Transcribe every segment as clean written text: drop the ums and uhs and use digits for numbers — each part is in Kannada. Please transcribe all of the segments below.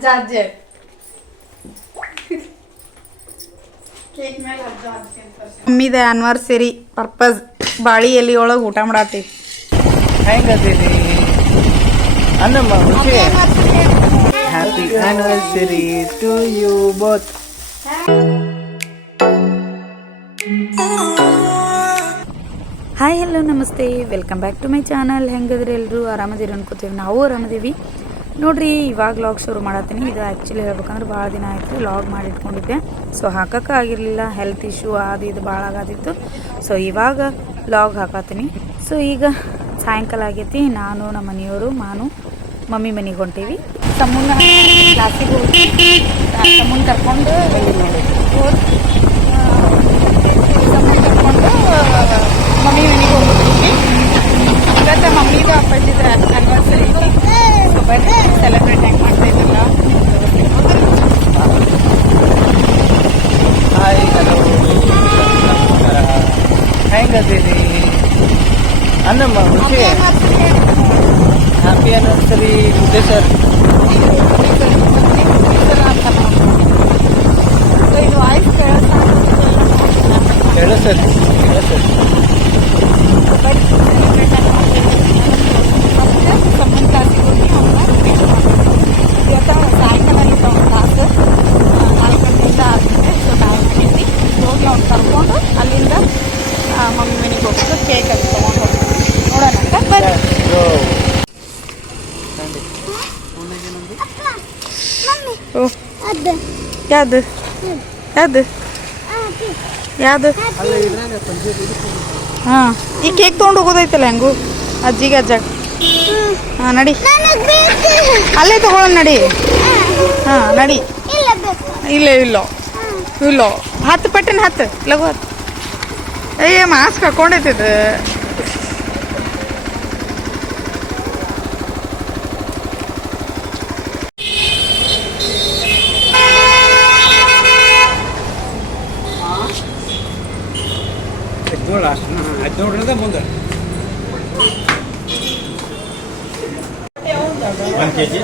ಅಜ್ಜ ಅಜ್ಜೆ ಮಮ್ಮಿದ ಆನಿವರ್ಸರಿ ಪರ್ಪಸ್ ಬಾಳಿ ಎಲೆ ಒಳಗೆ ಊಟ ಮಾಡತ್ತೀವಿ. ಹೆಂಗದೀರಿ ಅನ್ನಮ್ಮ ಮುಂಚೆ happy anniversary to you both. Hi hello ನಮಸ್ತೆ, welcome back to my channel. ಹೆಂಗದ್ರಿ ಎಲ್ಲರೂ ಆರಾಮದಿರಿ ಅನ್ಕೋತೀವಿ, ನಾವು ಆರಾಮದೀವಿ ನೋಡ್ರಿ. ಇವಾಗ ಲಾಗ್ ಶುರು ಮಾಡತ್ತೀನಿ. ಇದು ಆ್ಯಕ್ಚುಲಿ ಹೇಳ್ಬೇಕಂದ್ರೆ ಭಾಳ ದಿನ ಆಯಿತು ಲಾಗ್ ಮಾಡಿಟ್ಕೊಂಡಿದ್ದೆ. ಸೊ ಹಾಕೋಕ್ಕಾಗಿರಲಿಲ್ಲ, ಹೆಲ್ತ್ ಇಶ್ಯೂ ಅದು ಇದು ಭಾಳ ಆಗೋದಿತ್ತು. ಸೊ ಇವಾಗ ಲಾಗ್ ಹಾಕತ್ತೀನಿ. ಸೊ ಈಗ ಸಾಯಂಕಾಲ ಆಗೈತಿ. ನಾನು ನಮ್ಮ ಮನೆಯವರು ಮಮ್ಮಿ ಮನೆಗೆ ಹೊಂಟೀವಿ. ಸಮೂನ ಕ್ಲಾಸಿಗೆ ಹೋಗಿ ಸಮೂನ ಕರ್ಕೊಂಡು ಮಮ್ಮಿ ಮನೆಗೆ ಹೋಗ್ಬಿಡ್ತೀವಿ. ಇವತ್ತು ಮಮ್ಮಿದು ಅಪ್ಪಟ್ಟಿದ್ರೆ ಆ್ಯನಿವರ್ಸರಿ. ಸೊ ಬನ್ನಿ ಸೆಲೆಬ್ರೇಟ್ ಹೆಂಗೆ ಮಾಡ್ತಾ ಇದ್ದಿಲ್ಲ. ಹಾಯ್ ಹಲೋ, ಹೆಂಗದೀರಿ ಅನ್ನಮ್ಮ ಮುಂಚೆ ಹ್ಯಾಪಿ ಆನಿವರ್ಸರಿ ಟುಡೇ ಸರ್. ಇದು ವಾಯ್ಸ್ ಹೇಳು ಸರ್, ಹೇಳು ಸರ್. ಸಮೂನ ಕ್ಲಾಸಿಗೆ ಹೋಗಿ ಇವತ್ತು ಸಾಯಂಕಾಲ ಇದ್ದ ಒಂದು ಕ್ಲಾಸು 4 ಗಂಟೆಯಿಂದ ಆದಮೇಲೆ. ಸೊ ಟೈಮ್ ಆಗೈತಿ, ಹೋಗಿ ಅವ್ನು ಕರ್ಕೊಂಡು ಅಲ್ಲಿಂದ ಮಮ್ಮಿ ಮನೆಗೆ ಹೋಗ್ಬಿಟ್ಟು ಕೇಕ್ ಅದು ತೊಗೊಂಡು ಹೋಗ್ತೀವಿ. ನೋಡೋಣ ಅಂತ ಬರ್ರಿ. ಯಾವ್ದು ಯಾವ್ದು ಯಾವ್ದು? ಹಾಂ, ಈ ಕೇಕ್ ತೊಗೊಂಡು ಹೋಗೋದೈತಲ್ಲ ಹೆಂಗು ಅಜ್ಜಿಗೆ ಅಜ್ಜಾಗ. ಹಾಂ ನಡಿ, ಅಲ್ಲೇ ತಗೊಳ್ಳೋಣ ನಡಿ. ಹಾಂ ನಡಿ. ಇಲ್ಲ ಇಲ್ಲ ಇಲ್ಲ, ಹತ್ತು ಪಟ್ಟಿನ ಹತ್ತು ಲಘು ಹತ್ತು. ಅಯ್ಯ ಮಾಸ್ಕ್ ಹಾಕೊಂಡೈತಿದ್ದು. ನೋಡ್ರದ ಮುಂದೆ 1 kg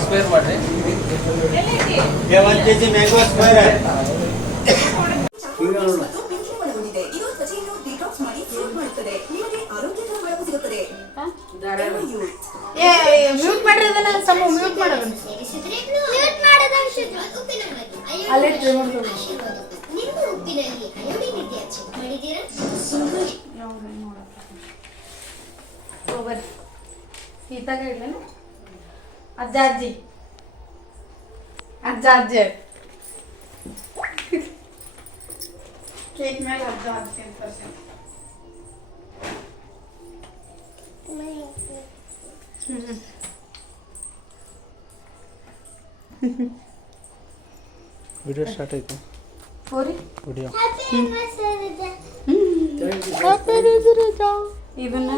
ಸ್ಕ್ವೇರ್ ಮಾಡ್ರಿ. 1 kg ಮ್ಯಾಂಗೋ ಸ್ಕ್ವೇರ್. ಮ್ಯೂಟ್ ಮಾಡ್ರಿ ಅದನ್ನ, ಸಮ ಮ್ಯೂಟ್ ಮಾಡೋದನ್ನ. ಅಲ್ಲೇ ಈತಾಗ ಇಡ್ಲೇನ ಅಜ್ಜ ಅಜ್ಜಿ ಅಜ್ಜ ಅಜ್ಜೆ ಕೇಕ್ ಮೇಲೆ ಅಜ್ಜ ಅಜ್ಜಿ ಅಂತ ವಿಡಿಯೋ ಸ್ಟಾರ್ಟ್ ಆಯ್ತು. ಹೋರಿ ವಿಡಿಯೋ ಇದನ್ನ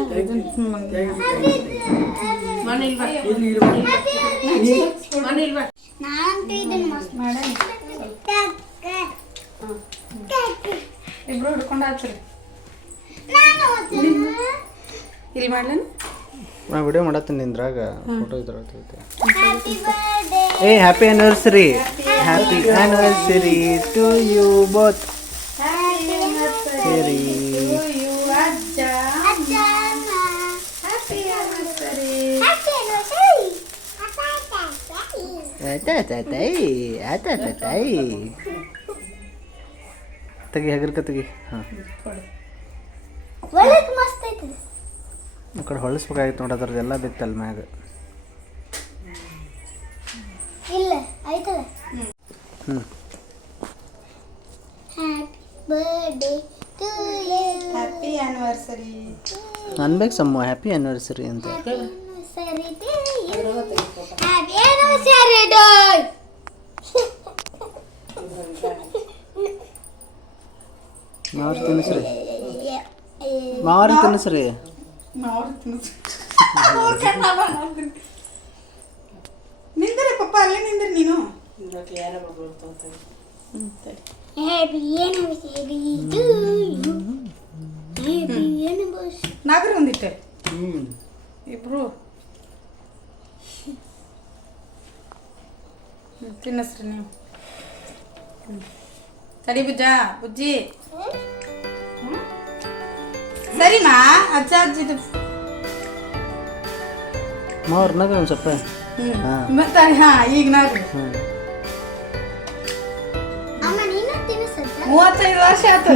ಇಬ್ರು ಹಿಡ್ಕೊಂಡು ಹಾಕ್ರಿ. ಇಲ್ಲಿ ಮಾಡ್ಲೇನು? ನಾ ವಿಡಿಯೋ ಮಾಡತ್ತೀನಿ ನಿಂದ್ರಾಗ, ಫೋಟೋ ಇದ್ರಾಗ. ಏ happy anniversary, happy anniversary to you both. ಸರಿ ತೆಗಿ, ಹೆಗರ್ಕ ತೆಗಿ. ಹಾಂ, ಆ ಕಡೆ ಹೊಳಿಸ್ಬೇಕಾಗಿತ್ತು ನೋಡಿ, ಅದ್ರದ್ದೆಲ್ಲ ಬಿತ್ತಲ್ಲ ಮ್ಯಾಗ. ಹ್ಞೂ ಹ್ಯಾಪಿ ಆನಿವರ್ಸರಿ ಅನ್ಬೇಕು ಸಮ್ಮ, ಹ್ಯಾಪಿ ಆನಿವರ್ಸರಿ ಅಂತ. ಮಾವ್ರ ತಿನ್ನಿಸ್ರಿ, ಮಾವ್ರ ತಿನ್ನಿಸ್ರಿ. ನಿಂದ್ರಿ ಪಪ್ಪ, ಅಲ್ಲೇ ನಿಂದ್ರಿ ನೀನು. ನಾಗರ ಒಂದಿಟ್ಟೆ ಇಬ್ರು ತಿನ್ನಸ್ರಿ ನೀವು. ಸರಿ ಬುಜ್ಜಿ ಸರಿಮಾ ಅಜ್ಜ ಅಜ್ಜಿದು ಅವ್ರನಾಗ ಒಂದು ಸ್ವಲ್ಪ ಮತ್ತೆ ಈಗ ನಾಲ್ಕು 35 ವರ್ಷ ಆಯ್ತು.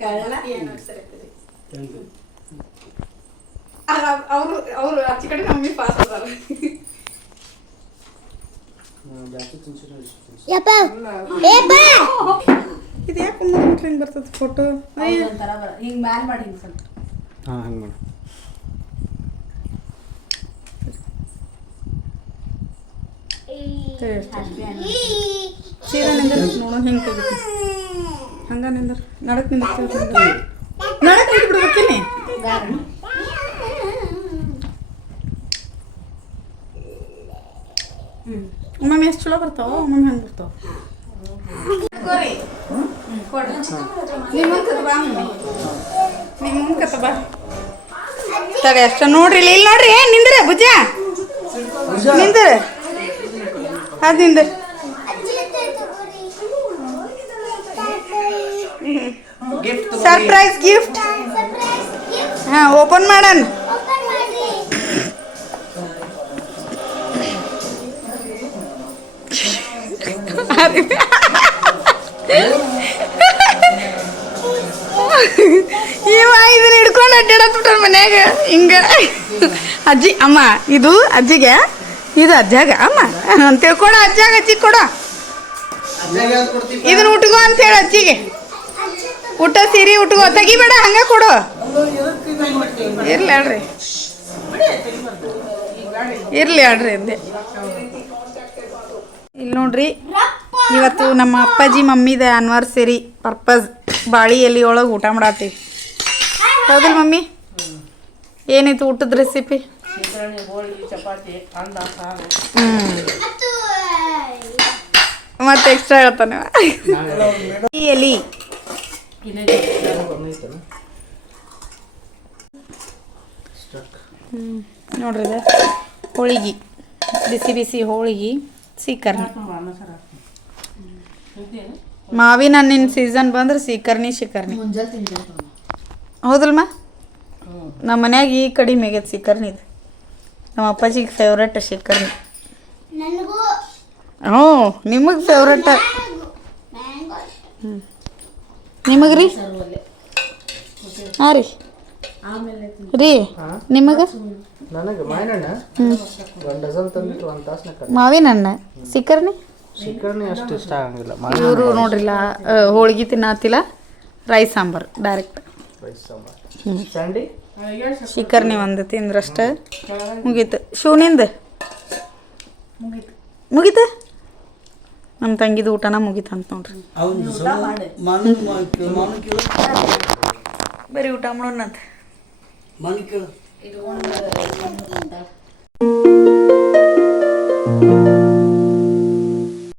ಕಳ್ಳ ಏನು ಅವರು ಆಚೆ ಕಡೆ ನಮ್ಮಿ ಪಾಸ್ ಅದಾರ. ಇದು ಯಾಕೆ ಹಿಂಗೆ ಬರ್ತದೆ ಫೋಟೋ ಹಿಂಗೆ ಮ್ಯಾಲ್ ಮಾಡಿ ಹಿಂಗೆ ಸ್ವಲ್ಪ ಹಂಗೆ ಮಾಡಿ ಸೀದಾ ನಿಂದ್ರ ನೋಡೋಣ ಹೆಂಗೆ ತೆಗಿತಿ ಹಂಗ ನಿಂದ್ರ ನಡಕ್ ನಿಂದಿರ್ತೀವಿ ನಡಕ್ ನಿಂತು ಬಿಡ್ಬೇಕೇನೆ. ಒಮ್ಮೊಮ್ಮೆ ಎಷ್ಟು ಚಲೋ ಬರ್ತಾವ ಒಮ್ಮೊಮ್ಮೆ ಹೆಂಗೆ ಬರ್ತಾವ. ತಡೆ ಅಷ್ಟ ನೋಡ್ರಿ ಇಲ್ಲಿ ನೋಡ್ರಿ ನಿಂದ್ರೆ ಭುಜ ನಿಂದ್ರ ಅದು ನಿಂದ್ರ ಸರ್ಪ್ರೈಸ್ ಗಿಫ್ಟ್. ಹಾ ಓಪನ್ ಮಾಡೋಣ. ಇವ ಇದನ್ನ ಹಿಡ್ಕೊಂಡು ಅಡ್ಡಾಡತ್ಬಿಟ್ಟಾರ ಮನ್ಯಾಗ ಹಿಂಗ. ಅಜ್ಜಿ ಅಮ್ಮ ಇದು ಅಜ್ಜಿಗೆ ಇದು ಅಜ್ಜಾಗ ಅಮ್ಮ ಅಂತ ತಿಳ್ಕೊಡ ಅಜ್ಜಾಗ ಅಜ್ಜಿ ಕೊಡ ಇದನ್ನ ಉಟ್ಕೋ ಅಂತ ಹೇಳಿ ಅಜ್ಜಿಗೆ. ಊಟ ಸೀರೆ ಉಟ್ಕೋ ತೆಗಿಬೇಡ ಹಂಗ ಕೊಡು. ಇರ್ಲಿ ಅಡ್ರಿ ಇರ್ಲಿ ಅಡ್ರಿ ಅಂದೆ. ಇಲ್ಲಿ ನೋಡ್ರಿ ಇವತ್ತು ನಮ್ಮ ಅಪ್ಪಾಜಿ ಮಮ್ಮಿದ ಆ್ಯನಿವರ್ಸರಿ ಪರ್ಪಸ್ ಬಾಳಿ ಎಲೆ ಒಳಗೆ ಊಟ ಮಾಡತ್ತೀವಿ. ಹೌದಿಲ್ಲ ಮಮ್ಮಿ? ಏನಿತ್ತು ಊಟದ ರೆಸಿಪಿ? ಮತ್ತೆ ಎಕ್ಸ್ಟ್ರಾ ಹೇಳ್ತಾನೆ ಈ ಎಲಿ ನೋಡ್ರಿ ಇದು ಹೋಳಿಗೆ ಬಿಸಿ ಬಿಸಿ ಹೋಳಿಗೆ ಸೀಕರ್ಣಿ. ಮಾವಿನ ಹಣ್ಣಿನ ಸೀಸನ್ ಬಂದ್ರೆ ಸೀಕರ್ಣಿ ಶಿಕರ್ಣಿ ಹೌದಲ್ಮ? ನಮ್ಮ ಮನ್ಯಾಗ ಈ ಕಡಿಮೆ ಆಗೈತೆ ಸೀಕರ್ಣಿದು. ನಮ್ಮ ಅಪ್ಪಾಜಿಗೆ ಫೇವ್ರೇಟ್ ಶಿಕರ್ಣಿ. ಹ್ಞೂ ನಿಮಗೆ ಫೇವ್ರೇಟ್. ನಿಮಗೆ ರೀ? ಹಾಂ ರೀ ರೀ ನಿಮಗೆ? ನನಗೆ ಮಾವಿನ ಹಣ್ಣು ಒಂದು ಡಜನ್ ತಂದಿಟ್ಟು ಒಂದು ತಾಸನ. ಮಾವಿನ ಹಣ್ಣು ಸೀಕರ್ಣಿ ಶಿಕರ್ಣಿ ಅಷ್ಟು ಇಷ್ಟ ಆಗಂಗಿಲ್ಲ. ಇವರು ನೋಡ್ರಿಲ್ಲ ಹೋಳ್ಗೆ ತಿನ್ನತ್ತಿಲ್ಲ, rice sambar direct. Rice sambar ಸಂಡಿ ಶಿಕರ್ಣಿ ಒಂದು ತಿಂದ್ರಷ್ಟ ಮುಗೀತು. ಶಿವನಿಂದ ಮುಗೀತು. ನಮ್ಮ ತಂಗಿದು ಊಟನ ಮುಗೀತು ಅಂತ ನೋಡ್ರಿ. ಬರ್ರಿ ಊಟ ಮಾಡೋಣಂತ. ಮನೆ ಕೇಳು ಇಟ್ಕೊಂಡು